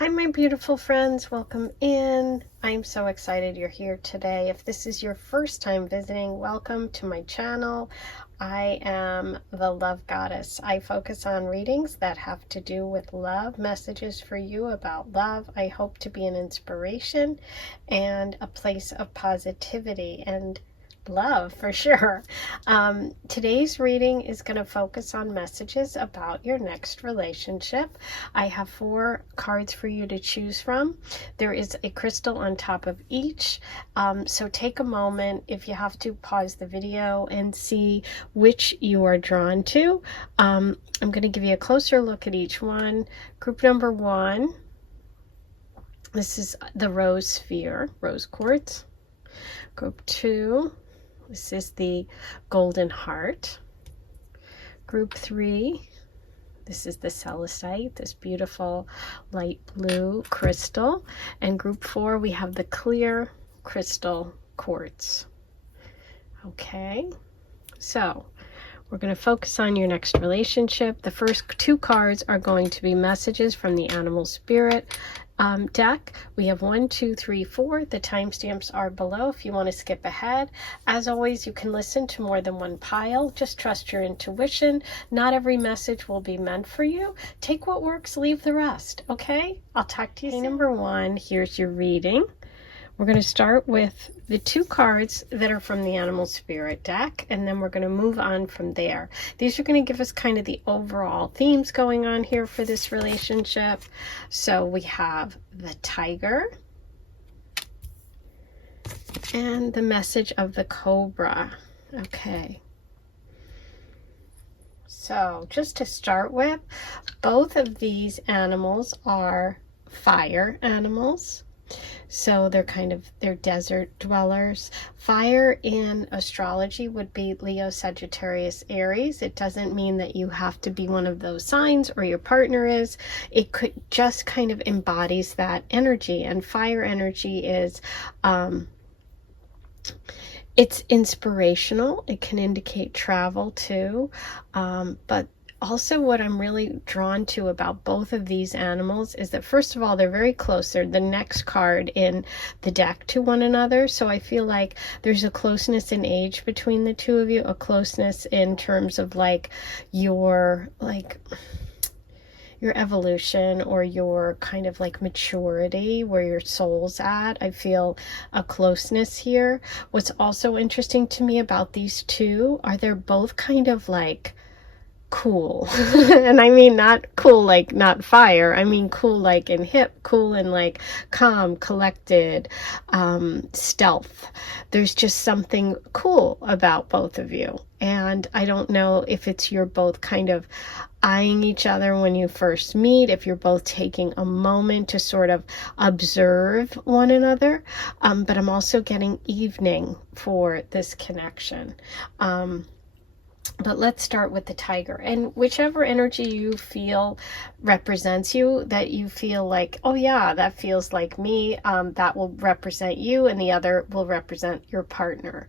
Hi, my beautiful friends. Welcome in. I'm so excited you're here today. If this is your first time visiting, welcome to my channel. I am the Love Goddess. I focus on readings that have to do with love, messages for you about love. I hope to be an inspiration and a place of positivity and love for sure. Today's reading is going to focus on messages about your next relationship. I have 4 cards for you to choose from. There is a crystal on top of each, so take a moment. If you have to, pause the video and see which you are drawn to. I'm going to give you a closer look at each one. Group number 1, this is the rose sphere, rose quartz. Group 2, this is the golden heart. Group 3, this is the celestite, this beautiful light blue crystal. And group 4, we have the clear crystal quartz. Okay, so we're going to focus on your next relationship. The first 2 cards are going to be messages from the animal spirit deck. We have 1, 2, 3, 4. The timestamps are below if you want to skip ahead. As always, you can listen to more than one pile. Just trust your intuition. Not every message will be meant for you. Take what works, leave the rest. Okay? I'll talk to you soon. Number 1, here's your reading. We're going to start with the 2 cards that are from the Animal Spirit deck, and then we're going to move on from there. These are going to give us kind of the overall themes going on here for this relationship. So we have the Tiger and the message of the Cobra. Okay. So just to start with, both of these animals are fire animals. So they're desert dwellers. Fire in astrology would be Leo, Sagittarius, Aries. It doesn't mean that you have to be one of those signs or your partner is. It could just kind of embodies that energy. And fire energy is, it's inspirational. It can indicate travel too. But also, what I'm really drawn to about both of these animals is that, first of all, they're very close. They're the next card in the deck to one another. So I feel like there's a closeness in age between the 2 of you, a closeness in terms of your evolution or your kind of maturity, where your soul's at. I feel a closeness here. What's also interesting to me about these 2 are they're both kind of cool. And I mean not cool not fire, I mean cool in hip, cool and calm, collected, stealth. There's just something cool about both of you. And I don't know if it's you're both kind of eyeing each other when you first meet, if you're both taking a moment to sort of observe one another, but I'm also getting evening for this connection. But let's start with the Tiger, and whichever energy you feel represents you, that you feel oh yeah, that feels like me, that will represent you, and the other will represent your partner.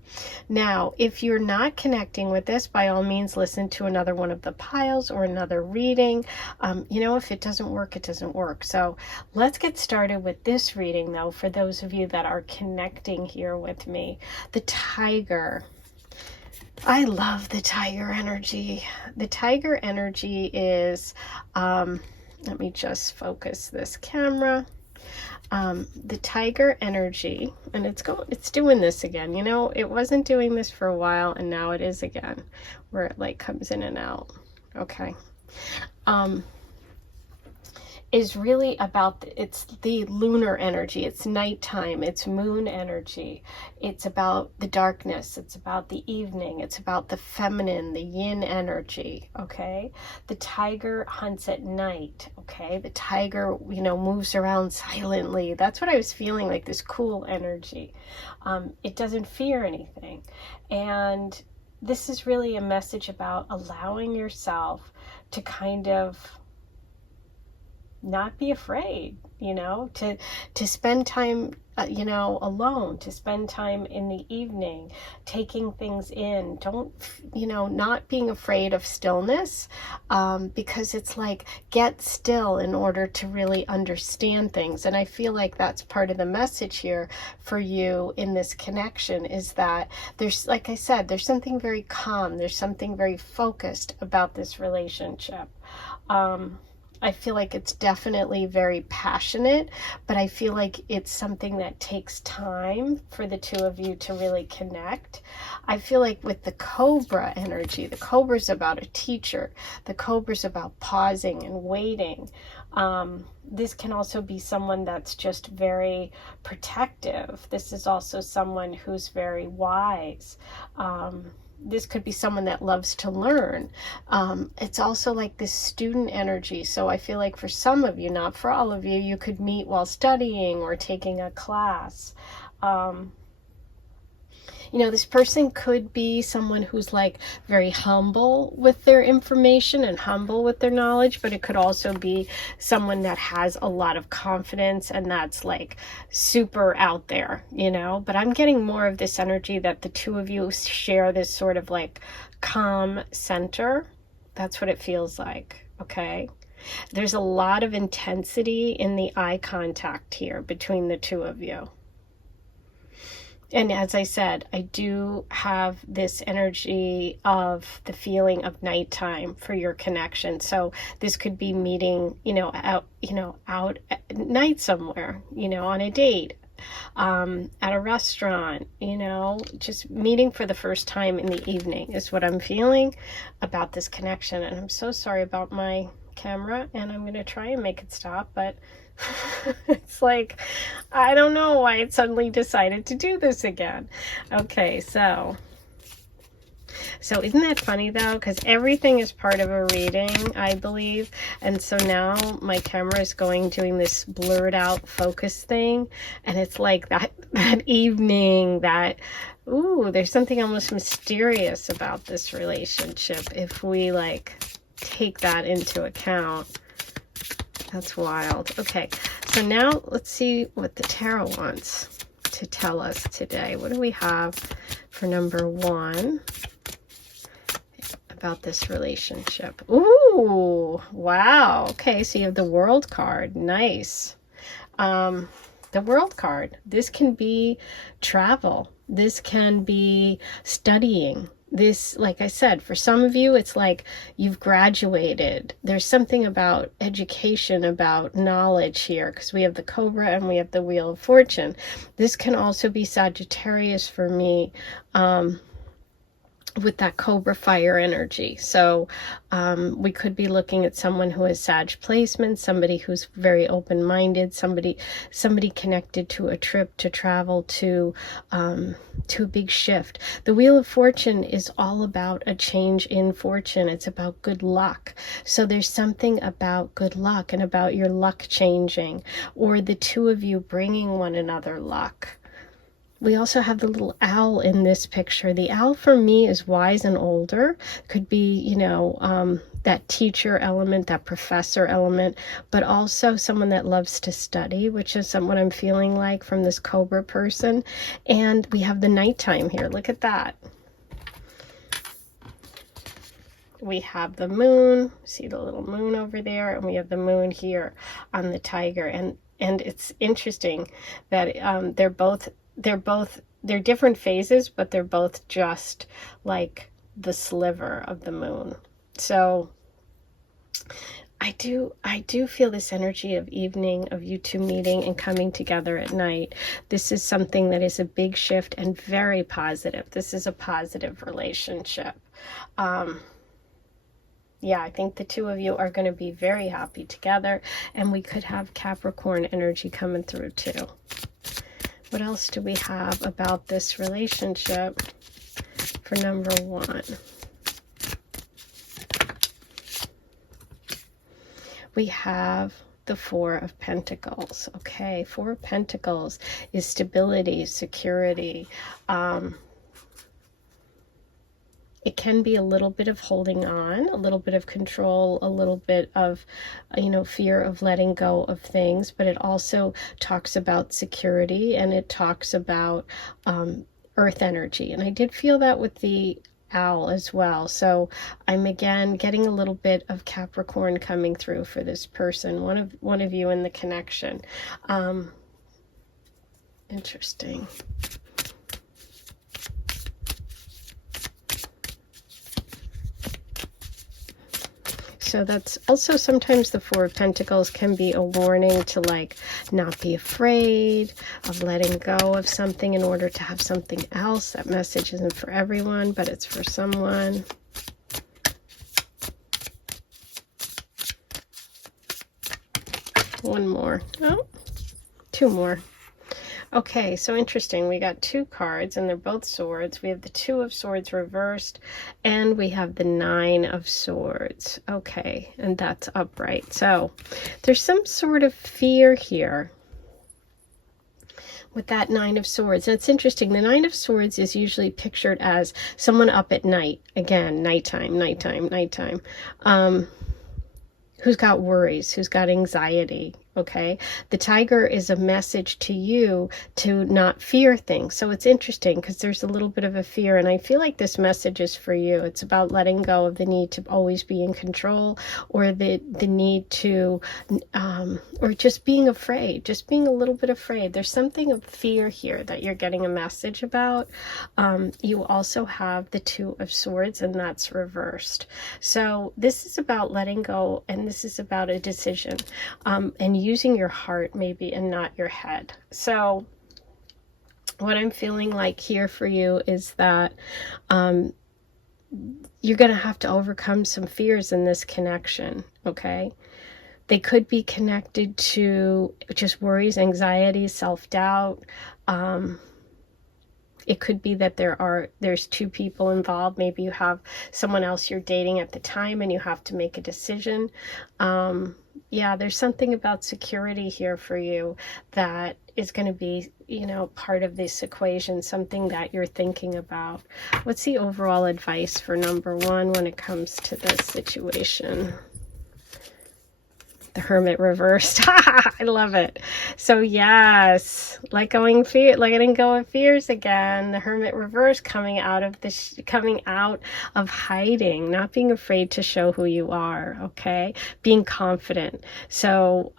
Now, if you're not connecting with this, by all means, listen to another one of the piles or another reading. If it doesn't work, it doesn't work. So let's get started with this reading, though, for those of you that are connecting here with me. The Tiger. I love the Tiger energy. The Tiger energy is, let me just focus this camera. The Tiger energy, and it's doing this again. It wasn't doing this for a while, and now it is again, where it comes in and out. Okay. Is really about, it's the lunar energy, it's nighttime, it's moon energy, it's about the darkness, it's about the evening, it's about the feminine, the yin energy. Okay, the Tiger hunts at night. Okay, the Tiger moves around silently. That's what I was feeling, this cool energy. It doesn't fear anything, and this is really a message about allowing yourself to kind of not be afraid, to spend time you know, alone, to spend time in the evening, taking things in. Don't, you know, not being afraid of stillness, because it's like, get still in order to really understand things. And I feel like that's part of the message here for you in this connection, is that there's, like I said, there's something very calm, there's something very focused about this relationship. I feel like it's definitely very passionate, but I feel like it's something that takes time for the two of you to really connect. I feel like with the Cobra energy, the Cobra's about a teacher. The Cobra's about pausing and waiting. This can also be someone that's just very protective. This is also someone who's very wise. This could be someone that loves to learn. It's also like this student energy. So I feel like for some of you, not for all of you, you could meet while studying or taking a class. You know, this person could be someone who's like very humble with their information and humble with their knowledge, but it could also be someone that has a lot of confidence and that's like super out there, you know. But I'm getting more of this energy that the two of you share this sort of like calm center. That's what it feels like, okay? There's a lot of intensity in the eye contact here between the two of you. And as I said, I do have this energy of the feeling of nighttime for your connection. So this could be meeting, out at night somewhere, on a date, at a restaurant, just meeting for the first time in the evening is what I'm feeling about this connection. And I'm so sorry about my camera, and I'm going to try and make it stop, but it's like, I don't know why it suddenly decided to do this again. Okay, so isn't that funny though? Because everything is part of a reading, I believe. And so now my camera is doing this blurred out focus thing. And it's like that evening, there's something almost mysterious about this relationship if we like take that into account. That's wild. Okay, so now let's see what the tarot wants to tell us today. What do we have for number 1 about this relationship? Ooh, wow. Okay, so you have the World card. Nice. The World card. This can be travel. This can be studying. This, like I said, for some of you, it's like you've graduated. There's something about education, about knowledge here, because we have the Cobra and we have the Wheel of Fortune. This can also be Sagittarius for me, with that Cobra fire energy. So we could be looking at someone who has Sag placement, somebody who's very open-minded, somebody connected to a trip, to travel, to a big shift. The Wheel of Fortune is all about a change in fortune. It's about good luck. So there's something about good luck and about your luck changing, or the two of you bringing one another luck. We also have the little owl in this picture. The owl for me is wise and older. Could be, that teacher element, that professor element, but also someone that loves to study, which is what I'm feeling like from this Cobra person. And we have the nighttime here. Look at that. We have the moon. See the little moon over there? And we have the moon here on the tiger. And it's interesting that they're different phases, but they're both just like the sliver of the moon. So I do feel this energy of evening, of you two meeting and coming together at night. This is something that is a big shift and very positive. This is a positive relationship. Yeah, I think the two of you are going to be very happy together, and we could have Capricorn energy coming through too. What else do we have about this relationship for number 1? We have the 4 of Pentacles. Okay, 4 of Pentacles is stability, security. It can be a little bit of holding on, a little bit of control, a little bit of, fear of letting go of things, but it also talks about security, and it talks about earth energy. And I did feel that with the owl as well. So I'm again getting a little bit of Capricorn coming through for this person, one of you in the connection. Interesting. So that's also sometimes the Four of Pentacles can be a warning to like not be afraid of letting go of something in order to have something else. That message isn't for everyone, but it's for someone. One more. Oh, two more. Okay, so interesting. We got two cards, and they're both swords. We have the Two of Swords reversed, and we have the Nine of Swords. Okay, and that's upright. So there's some sort of fear here with that Nine of Swords. That's interesting. The Nine of Swords is usually pictured as someone up at night. Again, nighttime, who's got worries, who's got anxiety. Okay, the tiger is a message to you to not fear things. So it's interesting because there's a little bit of a fear, and I feel like this message is for you. It's about letting go of the need to always be in control, or the need to or just being afraid, just being a little bit afraid. There's something of fear here that you're getting a message about. You also have the Two of Swords, and that's reversed. So this is about letting go, and this is about a decision, and using your heart maybe and not your head. So what I'm feeling like here for you is that you're going to have to overcome some fears in this connection, okay? They could be connected to just worries, anxieties, self-doubt. It could be that there's two people involved. Maybe you have someone else you're dating at the time and you have to make a decision. Yeah, there's something about security here for you that is going to be, part of this equation, something that you're thinking about. What's the overall advice for number one when it comes to this situation? The Hermit reversed. I love it. So yes, letting go of fears again. The Hermit reversed, coming out of hiding, not being afraid to show who you are. Okay, being confident. So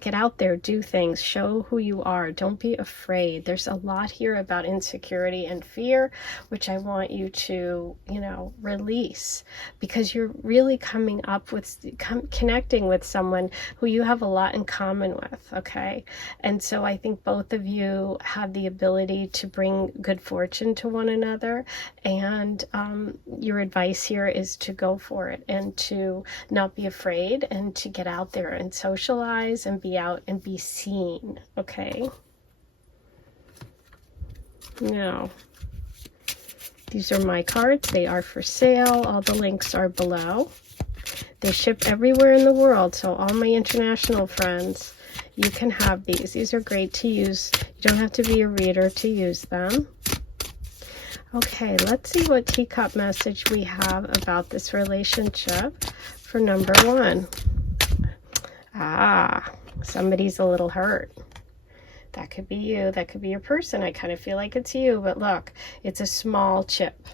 get out there, do things, show who you are. Don't be afraid. There's a lot here about insecurity and fear, which I want you to, release, because you're really connecting with someone who you have a lot in common with. Okay. And so I think both of you have the ability to bring good fortune to one another. And your advice here is to go for it and to not be afraid and to get out there and socialize and be out and be seen. Okay. Now, these are my cards. They are for sale. All the links are below. They ship everywhere in the world, so all my international friends, you can have these. These are great to use. You don't have to be a reader to use them. Okay, let's see what teacup message we have about this relationship for number one. Somebody's a little hurt. That could be you. That could be your person. I kind of feel like it's you, but look, it's a small chip.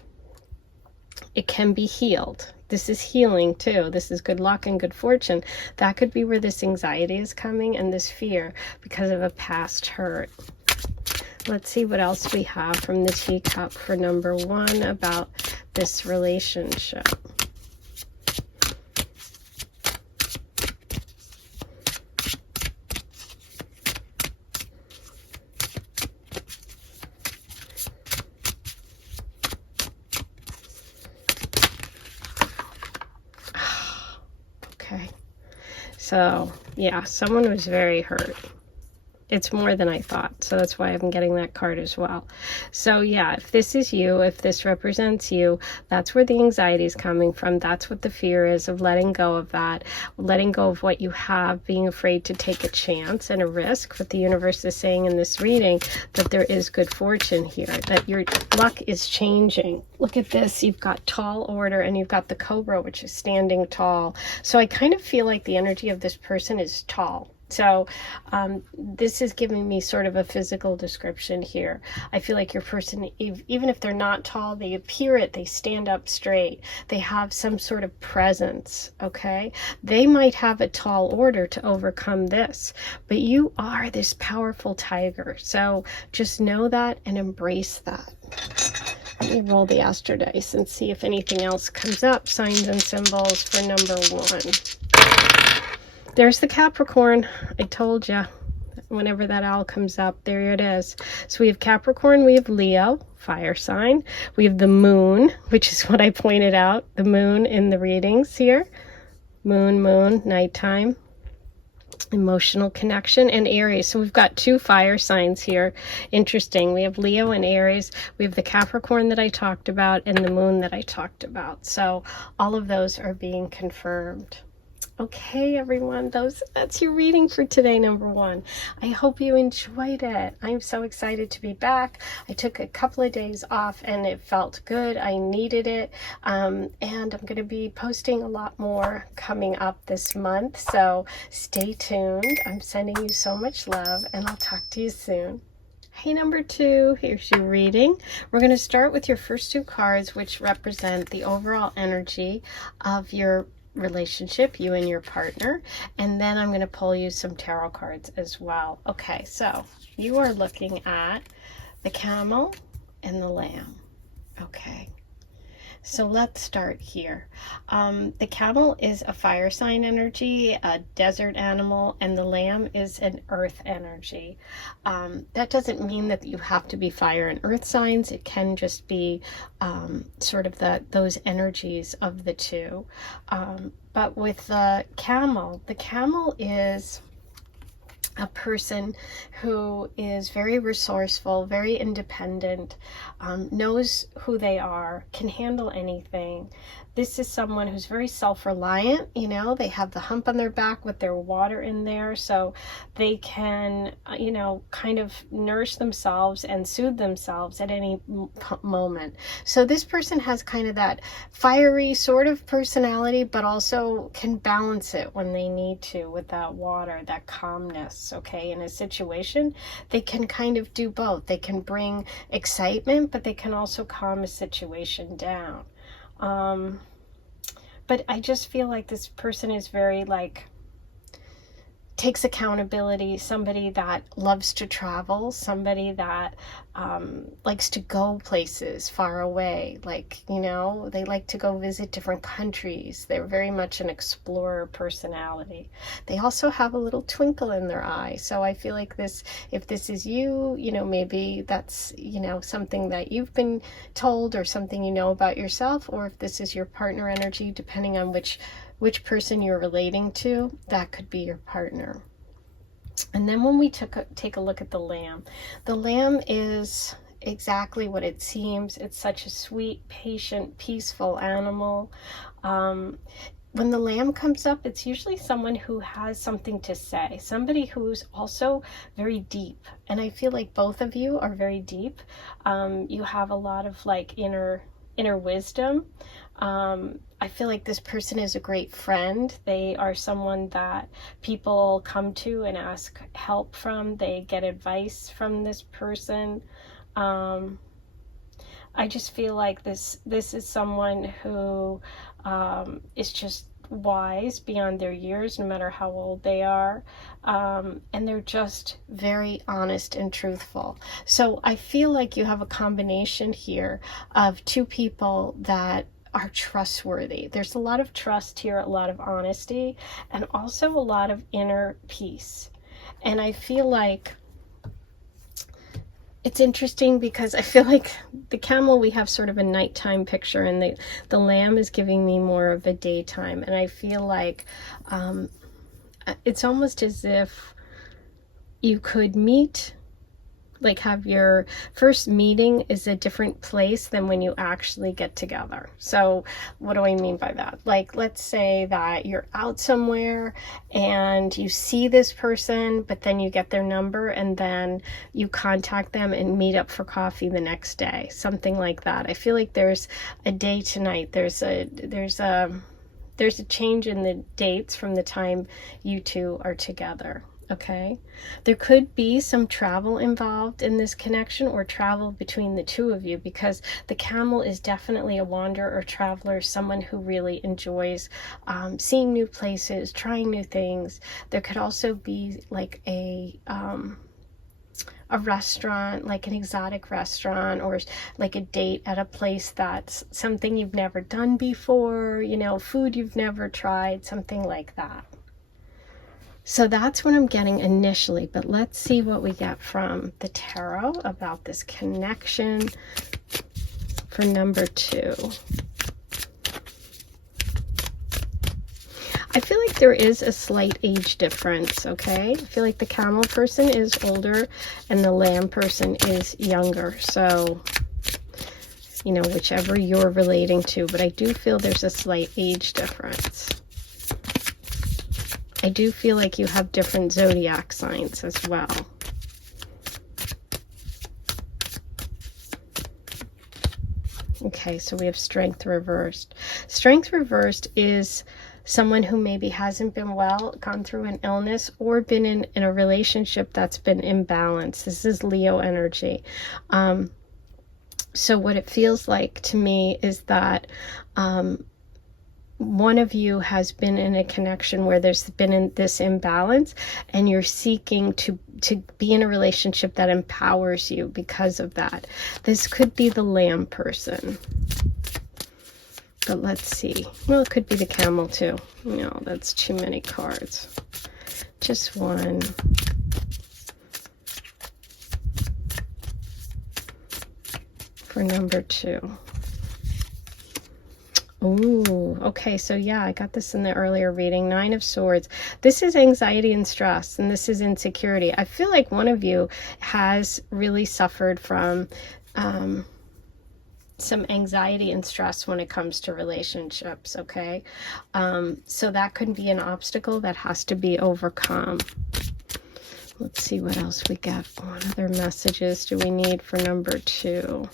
It can be healed. This is healing too. This is good luck and good fortune. That could be where this anxiety is coming and this fear because of a past hurt. Let's see what else we have from the teacup for number one about this relationship. So, yeah, someone was very hurt. It's more than I thought. So that's why I'm getting that card as well. So yeah, if this is you, if this represents you, that's where the anxiety is coming from. That's what the fear is, of letting go of that, letting go of what you have, being afraid to take a chance and a risk. But the universe is saying in this reading that there is good fortune here, that your luck is changing. Look at this. You've got tall order and you've got the cobra, which is standing tall. So I kind of feel like the energy of this person is tall. So this is giving me sort of a physical description here. I feel like your person, even if they're not tall, they appear it, they stand up straight, they have some sort of presence, okay? They might have a tall order to overcome this, but you are this powerful tiger. So just know that and embrace that. Let me roll the astro dice and see if anything else comes up. Signs and symbols for number 1. There's the Capricorn. I told you, whenever that owl comes up, there it is. So we have Capricorn, we have Leo, fire sign. We have the moon, which is what I pointed out, the moon in the readings here. Moon, nighttime, emotional connection, and Aries. So we've got 2 fire signs here. Interesting. We have Leo and Aries. We have the Capricorn that I talked about and the moon that I talked about. So all of those are being confirmed. Okay, everyone, that's your reading for today, number 1. I hope you enjoyed it. I'm so excited to be back. I took a couple of days off and it felt good. I needed it. And I'm going to be posting a lot more coming up this month. So stay tuned. I'm sending you so much love and I'll talk to you soon. Hey, number 2, here's your reading. We're going to start with your first 2 cards, which represent the overall energy of your relationship, you and your partner, and then I'm going to pull you some tarot cards as well. Okay, so you are looking at the camel and the lamb. Okay, so let's start here. The camel is a fire sign energy, a desert animal, and the lamb is an earth energy. That doesn't mean that you have to be fire and earth signs. It can just be sort of those energies of the 2. But with the camel is a person who is very resourceful, very independent, knows who they are, can handle anything. This is someone who's very self-reliant, you know, they have the hump on their back with their water in there, so they can, you know, kind of nourish themselves and soothe themselves at any moment. So this person has kind of that fiery sort of personality, but also can balance it when they need to with that water, that calmness, okay? In a situation, they can kind of do both. They can bring excitement, but they can also calm a situation down. But I just feel like this person is very like takes accountability, somebody that loves to travel, somebody that likes to go places far away, like, you know, they like to go visit different countries. They're very much an explorer personality. They also have a little twinkle in their eye. So I feel like this, if this is you, you know, maybe that's, you know, something that you've been told or something you know about yourself, or if this is your partner energy, depending on which person you're relating to, that could be your partner. And then when we take a look at the lamb is exactly what it seems. It's such a sweet, patient, peaceful animal. When the lamb comes up, it's usually someone who has something to say, somebody who's also very deep. And I feel like both of you are very deep. You have a lot of like inner wisdom. I feel like this person is a great friend. They are someone that people come to and ask help from. They get advice from this person. I just feel like this is someone who is just wise beyond their years, no matter how old they are. And they're just very honest and truthful. So I feel like you have a combination here of 2 people that are trustworthy. There's a lot of trust here, a lot of honesty, and also a lot of inner peace. And I feel like it's interesting because I feel like the camel, we have sort of a nighttime picture, and the lamb is giving me more of a daytime. And I feel like it's almost as if you could meet like have your first meeting is a different place than when you actually get together. So what do I mean by that? Like, let's say that you're out somewhere and you see this person, but then you get their number and then you contact them and meet up for coffee the next day, something like that. I feel like there's a day tonight. There's a change in the dates from the time you two are together. Okay, there could be some travel involved in this connection, or travel between the two of you, because the camel is definitely a wanderer or traveler, someone who really enjoys seeing new places, trying new things. There could also be like a restaurant, like an exotic restaurant, or like a date at a place that's something you've never done before, you know, food you've never tried, something like that. So that's what I'm getting initially, but let's see what we get from the tarot about this connection for number 2. I feel like there is a slight age difference, okay? I feel like the camel person is older and the lamb person is younger. So, you know, whichever you're relating to, but I do feel there's a slight age difference. I do feel like you have different zodiac signs as well. Okay, so we have strength reversed. Strength reversed is someone who maybe hasn't been well, gone through an illness, or been in a relationship that's been imbalanced. This is Leo energy. So what it feels like to me is that one of you has been in a connection where there's been this imbalance, and you're seeking to be in a relationship that empowers you because of that. This could be the lamb person. But let's see. Well, it could be the camel too. No, that's too many cards. Just one. For number 2. Ooh, okay, so yeah, I got this in the earlier reading. 9 of Swords. This is anxiety and stress, and this is insecurity. I feel like one of you has really suffered from some anxiety and stress when it comes to relationships, okay? So that could be an obstacle that has to be overcome. Let's see what else we get. What other messages do we need for number 2?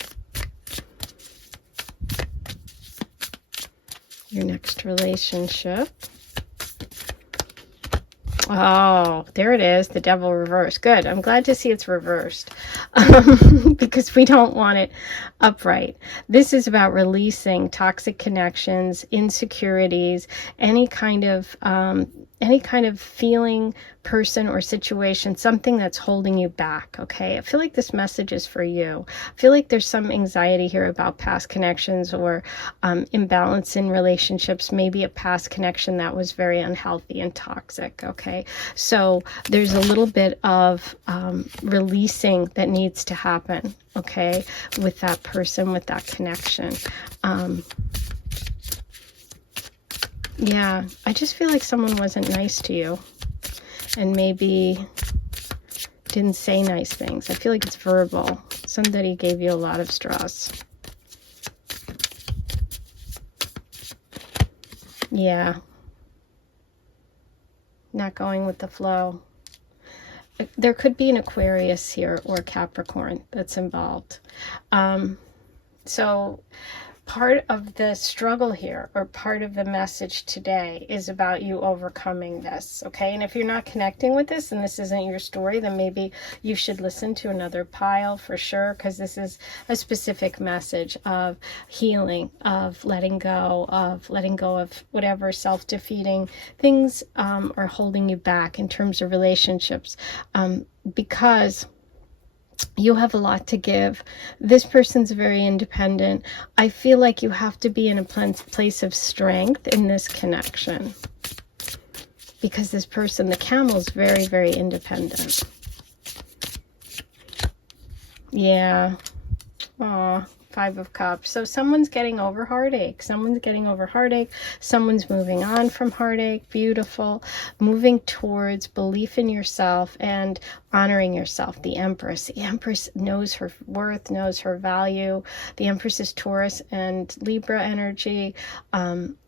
Your next relationship. Oh, there it is, the devil reversed. Good. I'm glad to see it's reversed because we don't want it upright. This is about releasing toxic connections, insecurities, any kind of feeling, person, or situation, something that's holding you back, okay? I feel like this message is for you. I feel like there's some anxiety here about past connections or imbalance in relationships, maybe a past connection that was very unhealthy and toxic, okay? So there's a little bit of releasing that needs to happen, okay, with that person, with that connection. Yeah, I just feel like someone wasn't nice to you and maybe didn't say nice things. I feel like it's verbal. Somebody gave you a lot of stress. Yeah. Not going with the flow. There could be an Aquarius here or Capricorn that's involved. So part of the struggle here, or part of the message today, is about you overcoming this, okay? And if you're not connecting with this and this isn't your story, then maybe you should listen to another pile for sure, because this is a specific message of healing, of letting go of whatever self-defeating things are holding you back in terms of relationships, because you have a lot to give. This person's very independent. I feel like you have to be in a place of strength in this connection, because this person, the camel, is very, very independent. Yeah. Aw, Five of Cups. So someone's getting over heartache. Someone's getting over heartache. Someone's moving on from heartache. Beautiful. Moving towards belief in yourself and honoring yourself. The Empress. The Empress knows her worth, knows her value. The Empress is Taurus and Libra energy.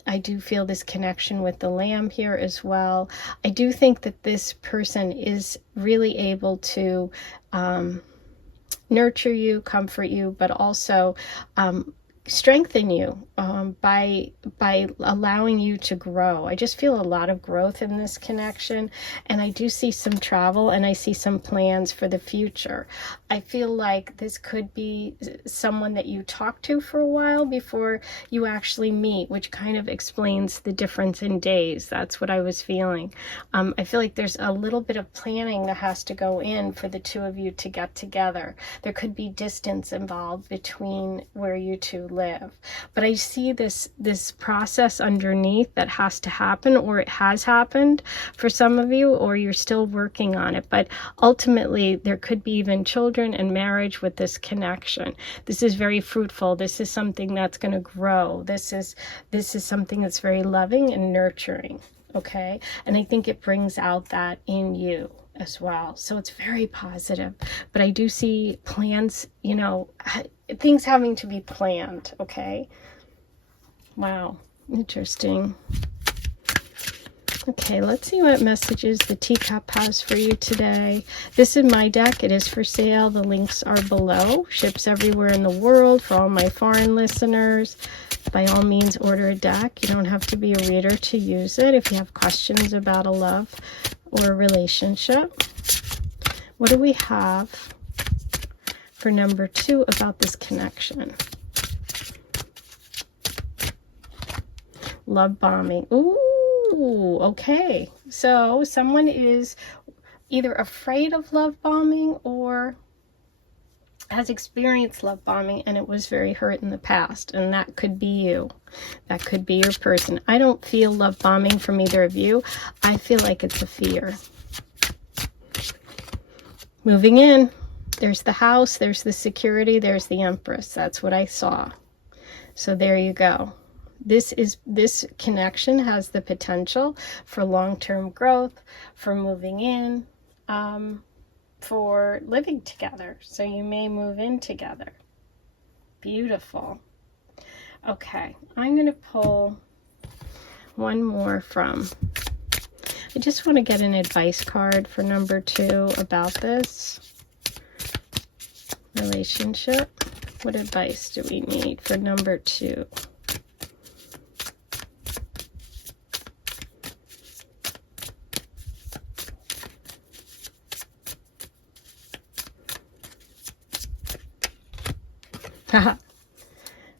I do feel this connection with the Lamb here as well. I do think that this person is really able to nurture you, comfort you, but also strengthen you by allowing you to grow. I just feel a lot of growth in this connection, and I do see some travel, and I see some plans for the future. I feel like this could be someone that you talk to for a while before you actually meet, which kind of explains the difference in days. That's what I was feeling. I feel like there's a little bit of planning that has to go in for the two of you to get together. There could be distance involved between where you two live, but I see this process underneath that has to happen, or it has happened for some of you, or you're still working on it. But ultimately there could be even children and marriage with this connection. This is very fruitful. This is something that's going to grow. This is something that's very loving and nurturing. Okay, and I think it brings out that in you as well. So it's very positive, but I do see plans, you know, things having to be planned. Okay. Wow. Interesting. Okay, let's see what messages the teacup has for you today. This is my deck. It is for sale. The links are below. Ships everywhere in the world for all my foreign listeners. By all means, order a deck. You don't have to be a reader to use it. If you have questions about a love or a relationship. What do we have for number 2 about this connection? Love bombing. Ooh, okay. So someone is either afraid of love bombing or has experienced love bombing, and it was very hurt in the past, and that could be you. That could be your person. I don't feel love bombing from either of you. I feel like it's a fear. Moving in, there's the house, there's the security, there's the Empress. That's what I saw. So there you go. This connection has the potential for long-term growth, for moving in, for living together. So you may move in together. Beautiful. Okay, I'm going to pull one more from, I just want to get an advice card for number 2 about this relationship. What advice do we need for number 2?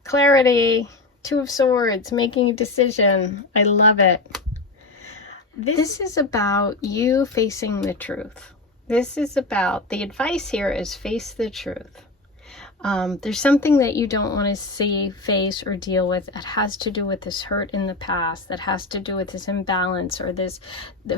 Clarity, 2 of Swords, making a decision. I love it. This is about you facing the truth. This is about, the advice here is face the truth. There's something that you don't want to see, face, or deal with. It has to do with this hurt in the past. That has to do with this imbalance, or this,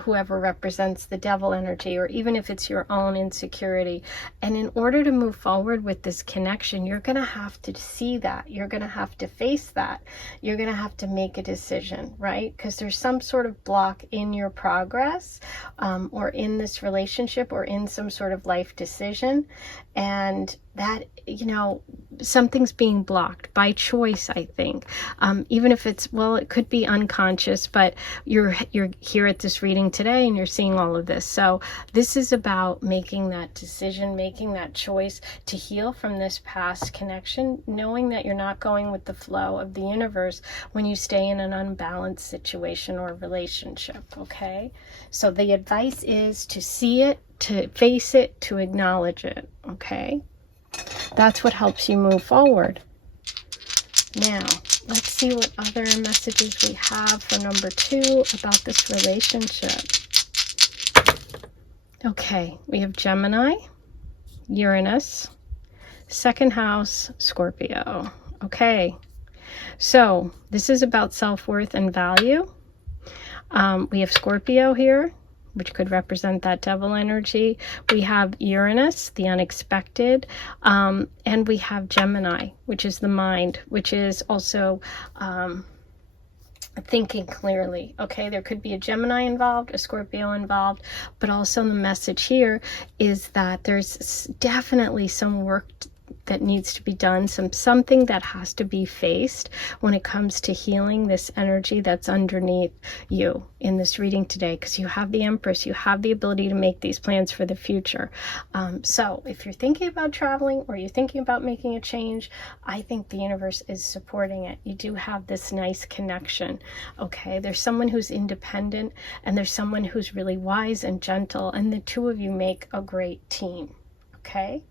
whoever represents the devil energy, or even if it's your own insecurity. And in order to move forward with this connection, you're going to have to see that. You're going to have to face that. You're going to have to make a decision, right? Because there's some sort of block in your progress, or in this relationship, or in some sort of life decision. And that, you know, something's being blocked by choice, I think. Even if it's, well, it could be unconscious, but you're here at this reading today and you're seeing all of this. So this is about making that decision, making that choice to heal from this past connection, knowing that you're not going with the flow of the universe when you stay in an unbalanced situation or relationship, okay? So the advice is to see it, to face it, to acknowledge it, okay? That's what helps you move forward. Now, let's see what other messages we have for number 2 about this relationship. Okay, we have Gemini, Uranus, 2nd house, Scorpio. Okay, so this is about self-worth and value. We have Scorpio here, which could represent that devil energy. We have Uranus, the unexpected, and we have Gemini, which is the mind, which is also thinking clearly. Okay, there could be a Gemini involved, a Scorpio involved, but also the message here is that there's definitely some work that needs to be done, something that has to be faced when it comes to healing this energy that's underneath you in this reading today, because you have the Empress, you have the ability to make these plans for the future. So if you're thinking about traveling or you're thinking about making a change, I think the universe is supporting it. You do have this nice connection. Okay, there's someone who's independent and there's someone who's really wise and gentle, and the two of you make a great team. Okay,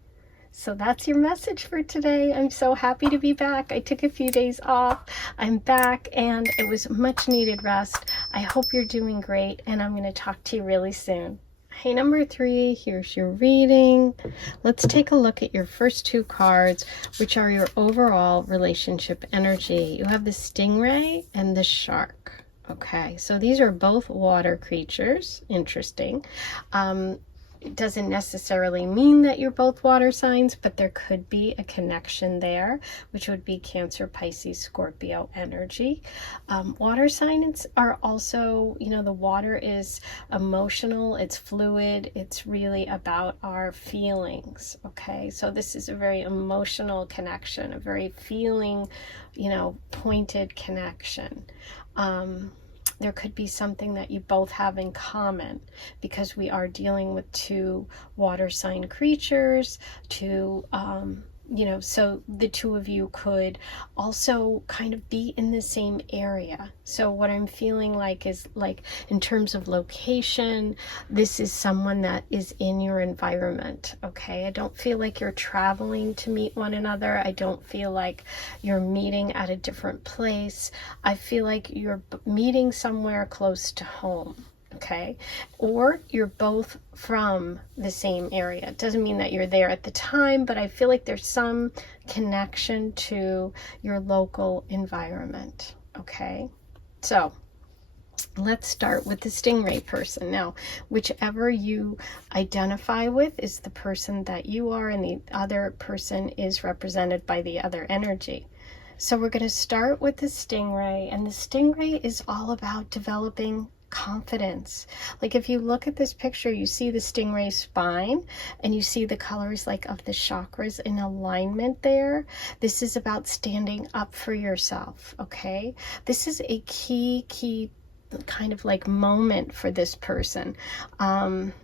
so that's your message for today. I'm so happy to be back. I took a few days off. I'm back and it was much needed rest. I hope you're doing great, and I'm going to talk to you really soon. Hey, number 3, here's your reading. Let's take a look at your first 2 cards, which are your overall relationship energy. You have the stingray and the shark. Okay, so these are both water creatures. Interesting. It doesn't necessarily mean that you're both water signs, but there could be a connection there, which would be Cancer, Pisces, Scorpio energy. Water signs are also, you know, the water is emotional, it's fluid, it's really about our feelings. Okay, so this is a very emotional connection, a very feeling, you know, pointed connection. There could be something that you both have in common, because we are dealing with 2 water sign creatures, you know, so the 2 of you could also kind of be in the same area. So what I'm feeling like is, like, in terms of location, this is someone that is in your environment. Okay, I don't feel like you're traveling to meet one another. I don't feel like you're meeting at a different place. I feel like you're meeting somewhere close to home. Okay, or you're both from the same area. It doesn't mean that you're there at the time, but I feel like there's some connection to your local environment. Okay, so let's start with the stingray person. Now, whichever you identify with is the person that you are, and the other person is represented by the other energy. So we're going to start with the stingray, and the stingray is all about developing confidence. Like, if you look at this picture, you see the stingray spine and you see the colors like of the chakras in alignment there. This is about standing up for yourself. Okay, this is a key kind of like moment for this person.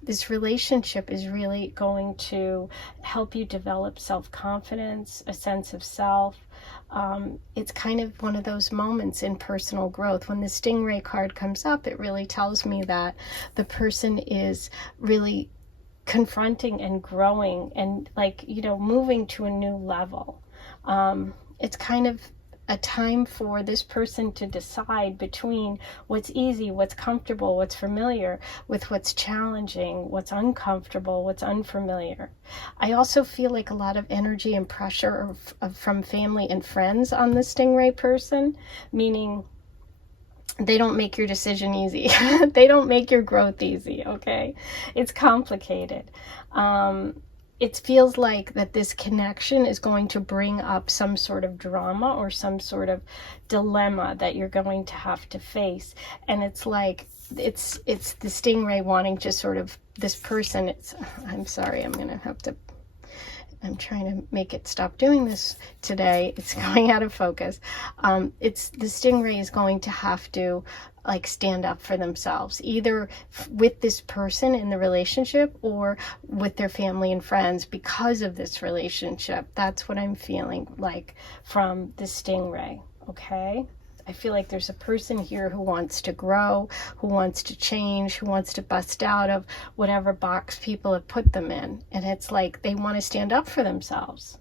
This relationship is really going to help you develop self-confidence, a sense of self. It's kind of one of those moments in personal growth. When the stingray card comes up, it really tells me that the person is really confronting and growing and, like, you know, moving to a new level. It's kind of a time for this person to decide between what's easy, what's comfortable, what's familiar, with what's challenging, what's uncomfortable, what's unfamiliar. I also feel like a lot of energy and pressure from family and friends on the stingray person, meaning they don't make your decision easy. They don't make your growth easy, okay? It's complicated. It feels like that this connection is going to bring up some sort of drama or some sort of dilemma that you're going to have to face. And it's like, it's the stingray wanting to sort of, this person, I'm sorry, I'm trying to make it stop doing this today. It's going out of focus. It's the stingray is going to have to, like, stand up for themselves, either with this person in the relationship or with their family and friends because of this relationship. That's what I'm feeling like from the stingray. Okay, I feel like there's a person here who wants to grow, who wants to change, who wants to bust out of whatever box people have put them in. And it's like they want to stand up for themselves.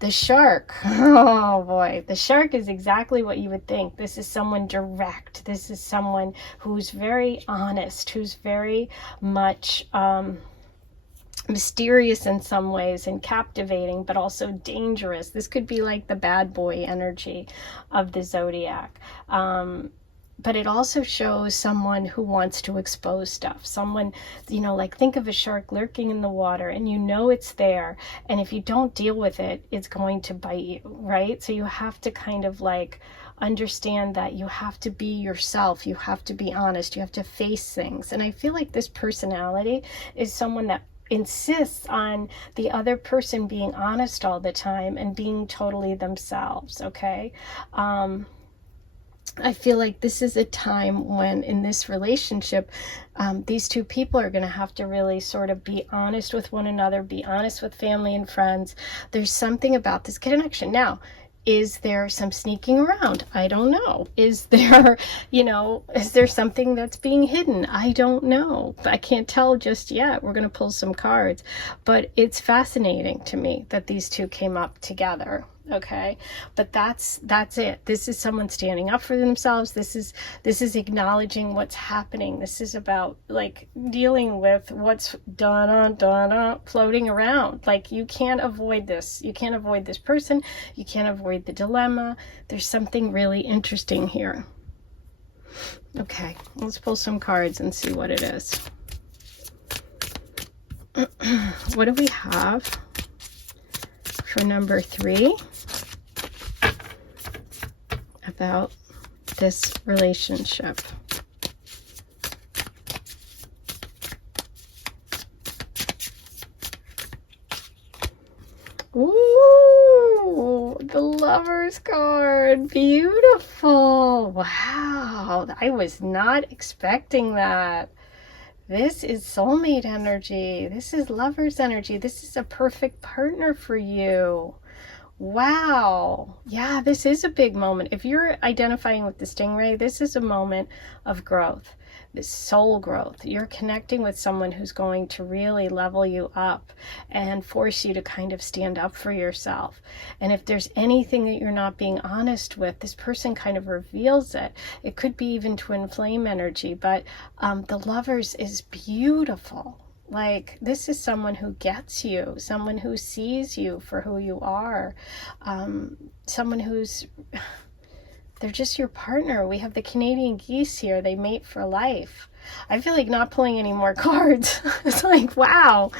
The shark, oh boy, the shark is exactly what you would think. This is someone direct. This is someone who's very honest, who's very much mysterious in some ways and captivating, but also dangerous. This could be like the bad boy energy of the zodiac. but it also shows someone who wants to expose stuff. Someone, you know, like think of a shark lurking in the water and you know it's there. And if you don't deal with it, it's going to bite you, right? So you have to kind of like understand that you have to be yourself. You have to be honest. You have to face things. And I feel like this personality is someone that insists on the other person being honest all the time and being totally themselves, okay? I feel like this is a time when in this relationship, these two people are going to have to really sort of be honest with one another, be honest with family and friends. There's something about this connection. Now, is there some sneaking around? I don't know. Is there, you know, is there something that's being hidden? I don't know. I can't tell just yet. We're going to pull some cards. But it's fascinating to me that these two came up together. Okay, but that's it. This is someone standing up for themselves. This is acknowledging what's happening. This is about like dealing with what's floating around. Like you can't avoid this. You can't avoid this person. You can't avoid the dilemma. There's something really interesting here. Okay, let's pull some cards and see what it is. What do we have for number 3 about this relationship? Ooh, the Lover's card. Beautiful. Wow, I was not expecting that. This is soulmate energy. This is lover's energy. This is a perfect partner for you. Wow. Yeah, this is a big moment. If you're identifying with the stingray, this is a moment of growth, this soul growth. You're connecting with someone who's going to really level you up and force you to kind of stand up for yourself. And if there's anything that you're not being honest with, this person kind of reveals it. It could be even twin flame energy, but the Lovers is beautiful. Like, this is someone who gets you, someone who sees you for who you are, someone who's, they're just your partner. We have the Canadian geese here. They mate for life. I feel like not pulling any more cards. It's like, wow.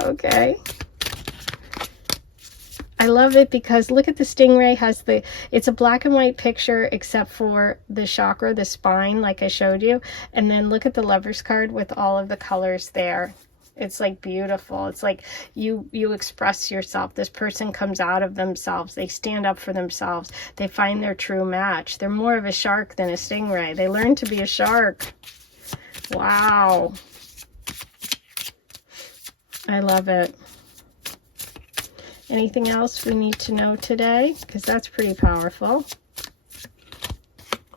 Okay. I love it because look at the stingray has it's a black and white picture except for the chakra, the spine, like I showed you. And then look at the Lover's card with all of the colors there. It's like beautiful. It's like you express yourself. This person comes out of themselves. They stand up for themselves. They find their true match. They're more of a shark than a stingray. They learn to be a shark. Wow. I love it. Anything else we need to know today? Because that's pretty powerful.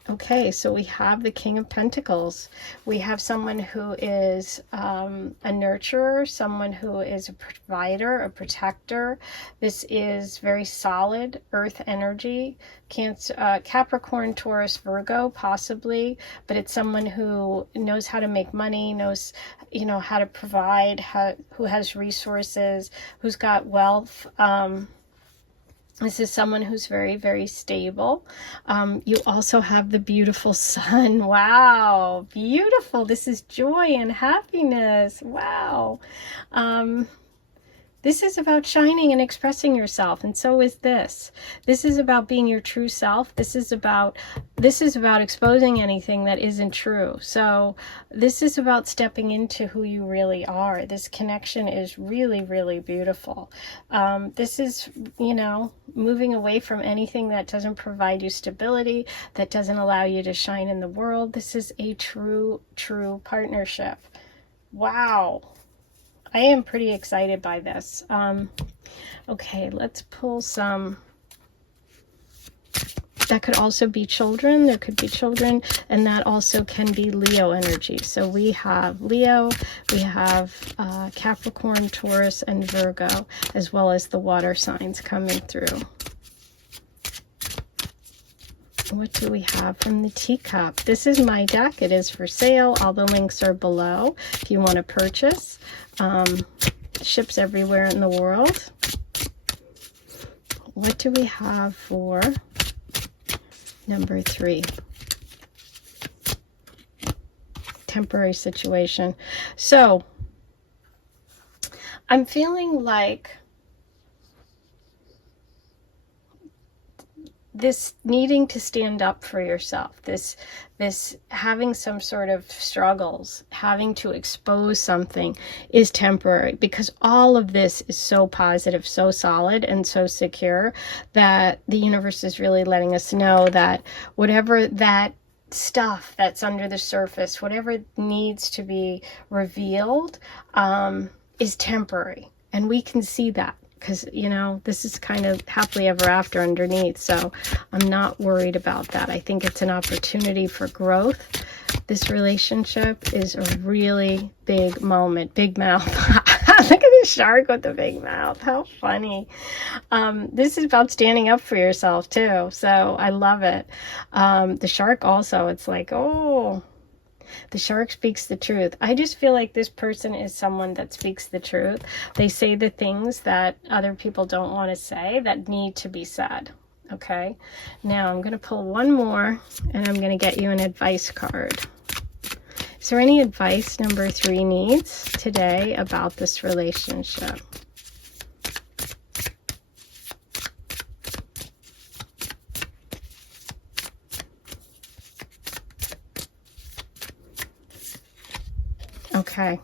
Okay, so we have the King of Pentacles. We have someone who is a nurturer, someone who is a provider, a protector. This is very solid earth energy. Cancer, Capricorn, Taurus, Virgo, possibly, but it's someone who knows how to make money, knows, you know, how to provide, who has resources, who's got wealth. This is someone who's very, very stable. You also have the beautiful sun. Wow, beautiful. This is joy and happiness. Wow. This is about shining and expressing yourself, and so is this. This is about being your true self. This is about exposing anything that isn't true. So this is about stepping into who you really are. This connection is really, really beautiful. This is, you know, moving away from anything that doesn't provide you stability, that doesn't allow you to shine in the world. This is a true, true partnership. Wow. I am pretty excited by this. Okay, let's pull some. That could also be children. There could be children, and that also can be Leo energy. So we have Leo, we have Capricorn, Taurus, and Virgo, as well as the water signs coming through. What do we have from the teacup? This is my deck. It is for sale. All the links are below if you want to purchase. Ships everywhere in the world. What do we have for number 3? temporary situation. So I'm feeling like this needing to stand up for yourself, this having some sort of struggles, having to expose something is temporary, because all of this is so positive, so solid, and so secure that the universe is really letting us know that whatever that stuff that's under the surface, whatever needs to be revealed, is temporary. And we can see that, because, you know, this is kind of happily ever after underneath. So I'm not worried about that. I think it's an opportunity for growth. This relationship is a really big moment. Big mouth. Look at the shark with the big mouth. How funny. This is about standing up for yourself too. So I love it. The shark also, it's like, oh, the shark speaks the truth. I just feel like this person is someone that speaks the truth. They say the things that other people don't want to say that need to be said. Okay. Now I'm going to pull one more, and I'm going to get you an advice card. Is there any advice number 3 needs today about this relationship? Okay.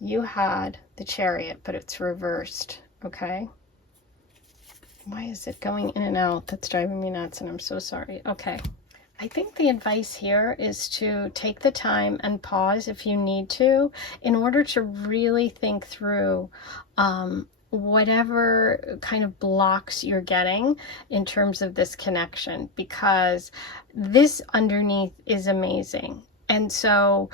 You had the Chariot, but it's reversed. Okay. Why is it going in and out? That's driving me nuts, and I'm so sorry. Okay. I think the advice here is to take the time and pause if you need to, in order to really think through whatever kind of blocks you're getting in terms of this connection, because this underneath is amazing. And so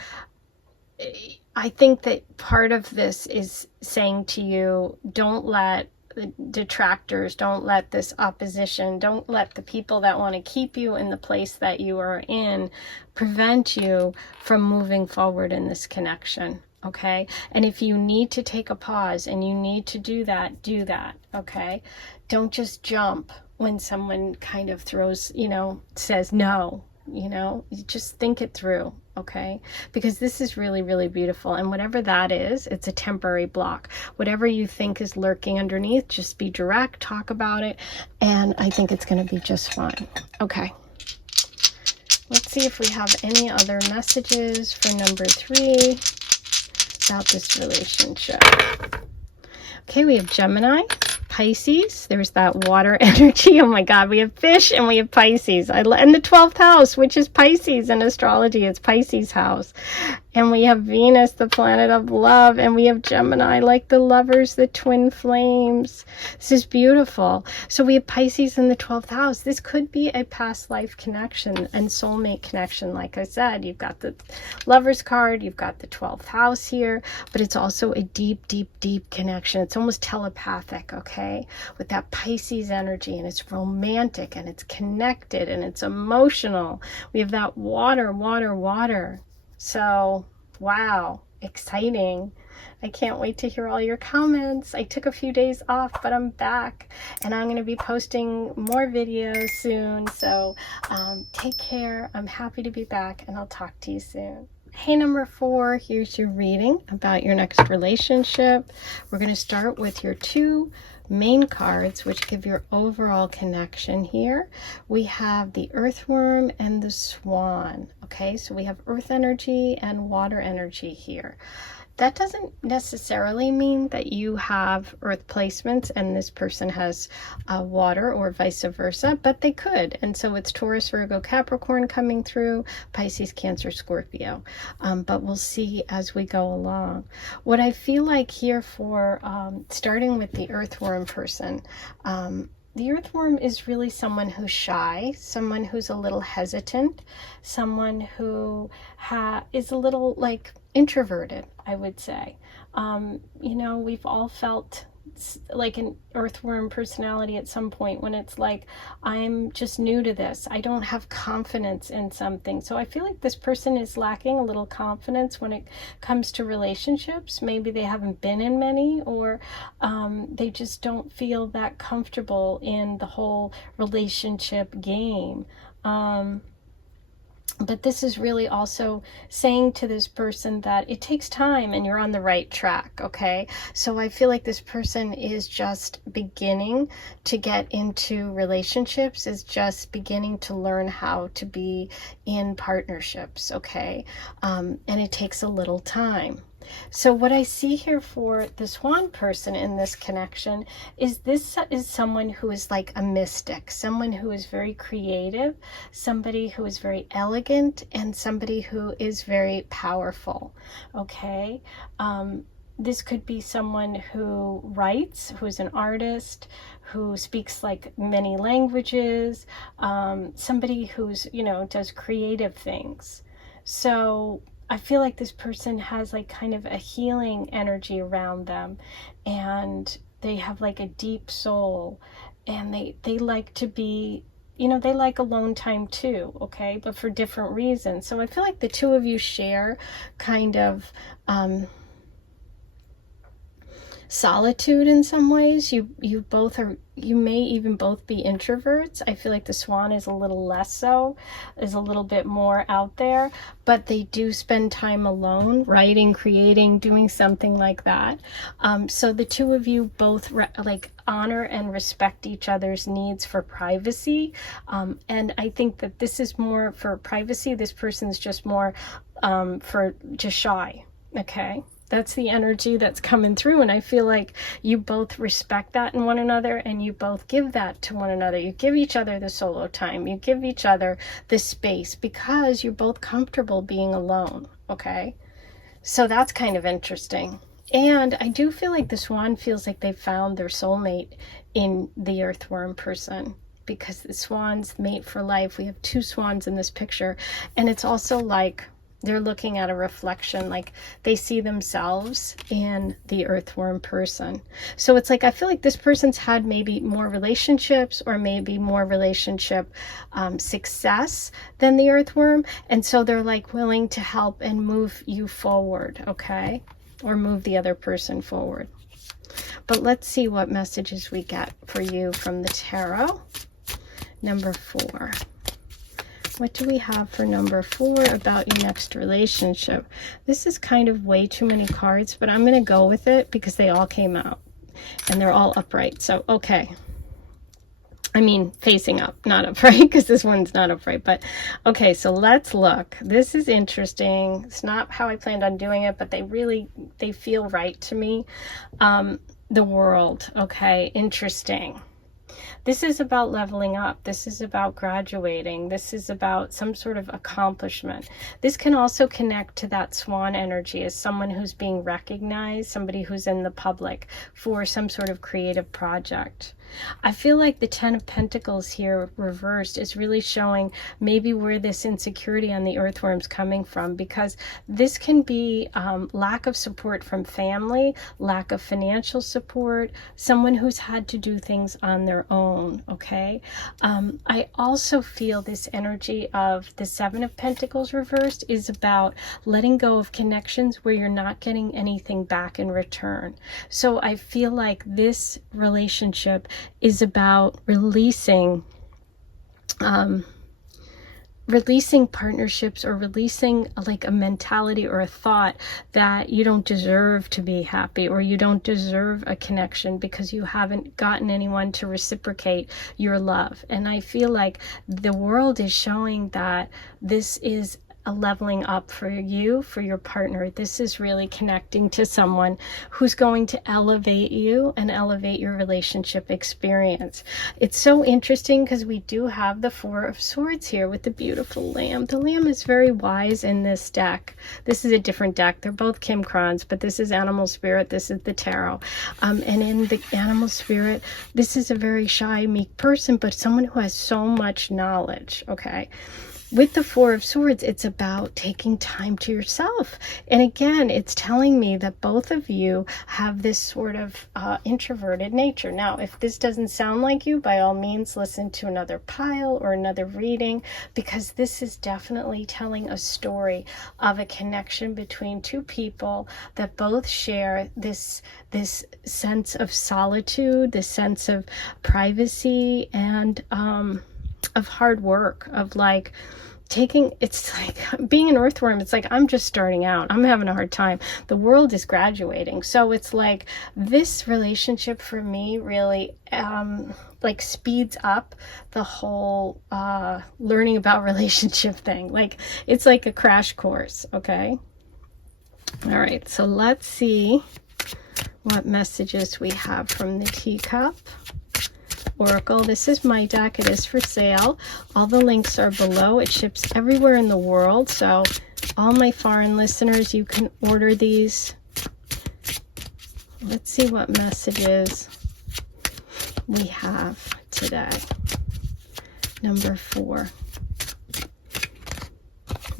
I think that part of this is saying to you, don't let the detractors, don't let this opposition, don't let the people that want to keep you in the place that you are in prevent you from moving forward in this connection. Okay. And if you need to take a pause and you need to do that, do that. Okay. Don't just jump when someone kind of throws, you know, says no, you know, you just think it through. Okay. Because this is really, really beautiful. And whatever that is, it's a temporary block. Whatever you think is lurking underneath, just be direct, talk about it. And I think it's going to be just fine. Okay. Let's see if we have any other messages for number 3 about this relationship. Okay, we have Gemini, Pisces. There's that water energy. Oh my God, we have fish and we have Pisces. And the 12th house, which is Pisces in astrology, it's Pisces house. And we have Venus, the planet of love, and we have Gemini, like the lovers, the twin flames. This is beautiful. So we have Pisces in the 12th house. This could be a past life connection and soulmate connection. Like I said, you've got the lovers card, you've got the 12th house here, but it's also a deep, deep, deep connection. It's almost telepathic, okay, with that Pisces energy, and it's romantic, and it's connected, and it's emotional. We have that water, water, water. So, wow, exciting. I can't wait to hear all your comments. I took a few days off, but I'm back, and I'm going to be posting more videos soon. So take care. I'm happy to be back, and I'll talk to you soon. Hey, number 4, here's your reading about your next relationship. We're going to start with your 2 main cards, which give your overall connection here. We have the earthworm and the swan. Okay, so we have earth energy and water energy here. That doesn't necessarily mean that you have earth placements and this person has water, or vice versa, but they could. And so it's Taurus, Virgo, Capricorn coming through, Pisces, Cancer, Scorpio. But we'll see as we go along. What I feel like here for starting with the earthworm person, the earthworm is really someone who's shy, someone who's a little hesitant, someone who is a little like introverted, I would say. You know, we've all felt like an earthworm personality at some point when it's like, I'm just new to this. I don't have confidence in something. So I feel like this person is lacking a little confidence when it comes to relationships. Maybe they haven't been in many, or they just don't feel that comfortable in the whole relationship game. But this is really also saying to this person that it takes time and you're on the right track, okay? So I feel like this person is just beginning to get into relationships, is just beginning to learn how to be in partnerships, okay? And it takes a little time. So what I see here for this one person in this connection is this is someone who is like a mystic, someone who is very creative, somebody who is very elegant, and somebody who is very powerful, okay? This could be someone who writes, who's an artist, who speaks like many languages, somebody who's, you know, does creative things. So I feel like this person has like kind of a healing energy around them, and they have like a deep soul, and they like to be, you know, they like alone time too, okay, but for different reasons. So I feel like the two of you share kind of solitude in some ways. You both are, you may even both be introverts. I feel like the swan is a little less so, is a little bit more out there, but they do spend time alone, writing, creating, doing something like that. So the two of you both like honor and respect each other's needs for privacy. And I think that this is more for privacy. This person's just more for just shy, okay? That's the energy that's coming through, and I feel like you both respect that in one another, and you both give that to one another. You give each other the solo time. You give each other the space because you're both comfortable being alone, okay? So that's kind of interesting. And I do feel like the swan feels like they found their soulmate in the earthworm person, because the swan's mate for life. We have two swans in this picture, and it's also like they're looking at a reflection, like they see themselves in the earthworm person. So it's like, I feel like this person's had maybe more relationships or maybe more relationship success than the earthworm. And so they're like willing to help and move you forward, okay? Or move the other person forward. But let's see what messages we get for you from the tarot. Number 4. What do we have for number 4 about your next relationship? This is kind of way too many cards, but I'm going to go with it because they all came out and they're all upright. So, okay. I mean, facing up, not upright, because this one's not upright. But, okay, so let's look. This is interesting. It's not how I planned on doing it, but they feel right to me. The world, okay, interesting. This is about leveling up. This is about graduating. This is about some sort of accomplishment. This can also connect to that swan energy as someone who's being recognized, somebody who's in the public for some sort of creative project. I feel like the 10 of Pentacles here reversed is really showing maybe where this insecurity on the earthworm's coming from, because this can be lack of support from family, lack of financial support, someone who's had to do things on their own, okay? I also feel this energy of the 7 of Pentacles reversed is about letting go of connections where you're not getting anything back in return. So I feel like this relationship is about releasing partnerships, or releasing like a mentality or a thought that you don't deserve to be happy, or you don't deserve a connection because you haven't gotten anyone to reciprocate your love. And I feel like the world is showing that this is a leveling up for you, for your partner. This is really connecting to someone who's going to elevate you and elevate your relationship experience. It's so interesting because we do have the 4 of Swords here with the beautiful lamb. The lamb is very wise in this deck. This is a different deck. They're both Kim Krans, but this is Animal Spirit. This is the tarot. And in the Animal Spirit, this is a very shy, meek person, but someone who has so much knowledge, okay? With the 4 of Swords, it's about taking time to yourself. And again, it's telling me that both of you have this sort of introverted nature. Now, if this doesn't sound like you, by all means, listen to another pile or another reading, because this is definitely telling a story of a connection between two people that both share this sense of solitude, this sense of privacy, and of hard work, of like, it's like being an earthworm. It's like, I'm just starting out. I'm having a hard time. The world is graduating. So it's like this relationship for me really, like speeds up the whole, learning about relationship thing. Like, it's like a crash course. Okay. All right. So let's see what messages we have from the teacup Oracle. This is my deck. It is for sale. All the links are below. It ships everywhere in the world. So all my foreign listeners, you can order these. Let's see what messages we have today. Number 4.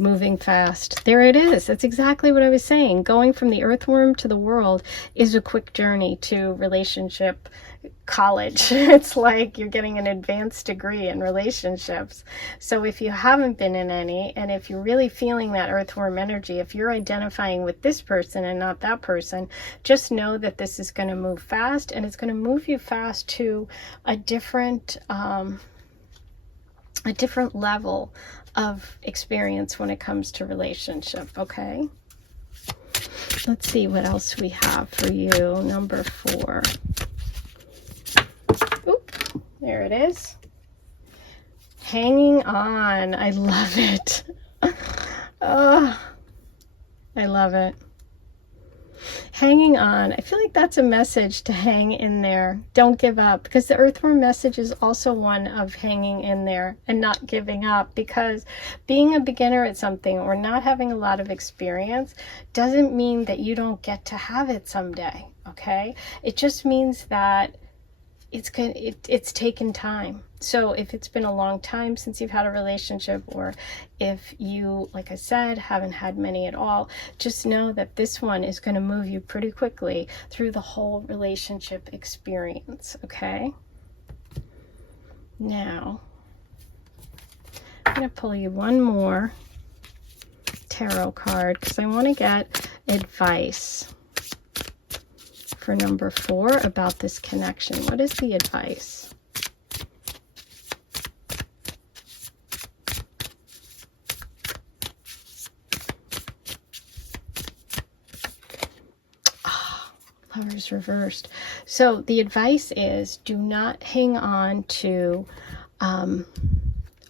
Moving fast. There it is. That's exactly what I was saying. Going from the earthworm to the world is a quick journey to relationship college. It's like you're getting an advanced degree in relationships. So if you haven't been in any, and if you're really feeling that earthworm energy, if you're identifying with this person and not that person, just know that this is going to move fast, and it's going to move you fast to a different level of experience when it comes to relationship. Okay, let's see what else we have for you. Number 4. Oop, there it is. Hanging on. I love it. Oh, I love it. Hanging on. I feel like that's a message to hang in there. Don't give up, because the earthworm message is also one of hanging in there and not giving up, because being a beginner at something or not having a lot of experience doesn't mean that you don't get to have it someday. Okay? It just means that it's taken time. So if it's been a long time since you've had a relationship, or if you, like I said, haven't had many at all, just know that this one is going to move you pretty quickly through the whole relationship experience. Okay? Now, I'm going to pull you one more tarot card, because I want to get advice for number 4 about this connection. What is the advice? Oh, Lovers reversed. So the advice is, do not hang on to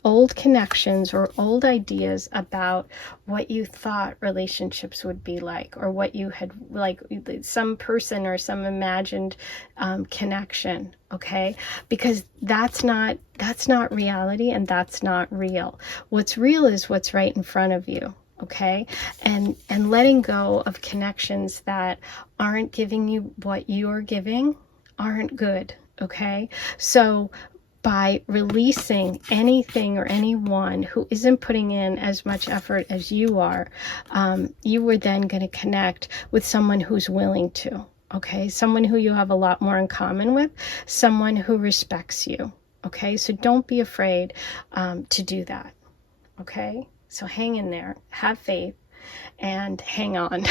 old connections or old ideas about what you thought relationships would be like, or what you had, like some person or some imagined connection. Okay, because that's not reality, and that's not real. What's real is what's right in front of you. Okay, and letting go of connections that aren't giving you what you're giving aren't good. Okay, so by releasing anything or anyone who isn't putting in as much effort as you are, you are then going to connect with someone who's willing to. Okay, someone who you have a lot more in common with, someone who respects you. Okay, so don't be afraid to do that. Okay, so hang in there, have faith, and hang on.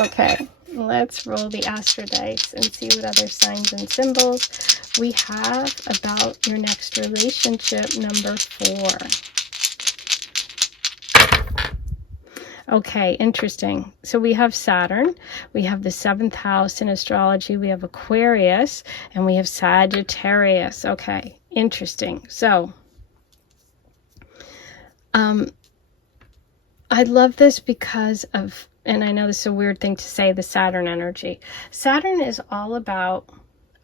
Okay, let's roll the astro dice and see what other signs and symbols we have about your next relationship. Number 4. Okay, interesting. So we have Saturn, we have the 7th house in astrology, we have Aquarius, and we have Sagittarius. Okay, interesting. So I love this because of, and I know this is a weird thing to say, the Saturn energy. Saturn is all about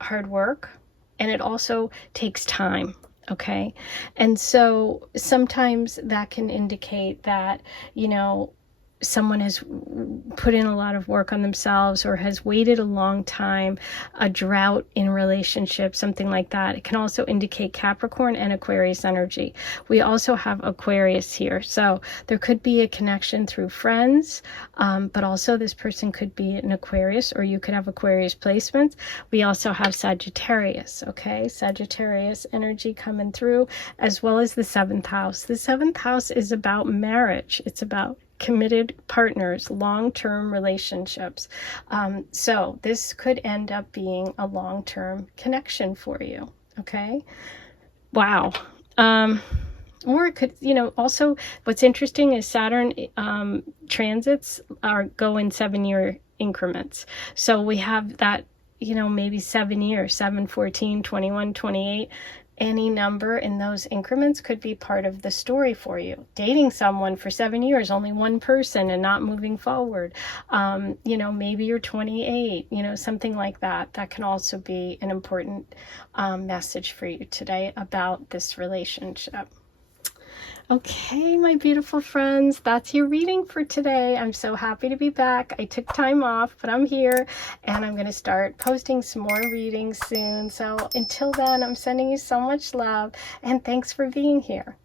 hard work, and it also takes time. Okay, and so sometimes that can indicate that, you know, someone has put in a lot of work on themselves, or has waited a long time, a drought in relationships, something like that. It can also indicate Capricorn and Aquarius energy. We also have Aquarius here. So there could be a connection through friends, but also this person could be an Aquarius, or you could have Aquarius placements. We also have Sagittarius, okay? Sagittarius energy coming through, as well as the 7th house. The 7th house is about marriage. It's about committed partners, long-term relationships. So this could end up being a long-term connection for you. Okay. Wow. Or it could, you know, also what's interesting is Saturn transits go in 7-year increments. So we have that, you know, maybe 7 years, 7, 14, 21, 28. Any number in those increments could be part of the story for you. Dating someone for 7 years, only one person, and not moving forward. You know, maybe you're 28, you know, something like that. That can also be an important message for you today about this relationship. Okay, my beautiful friends, that's your reading for today. I'm so happy to be back. I took time off, but I'm here, and I'm going to start posting some more readings soon. So until then, I'm sending you so much love, and thanks for being here.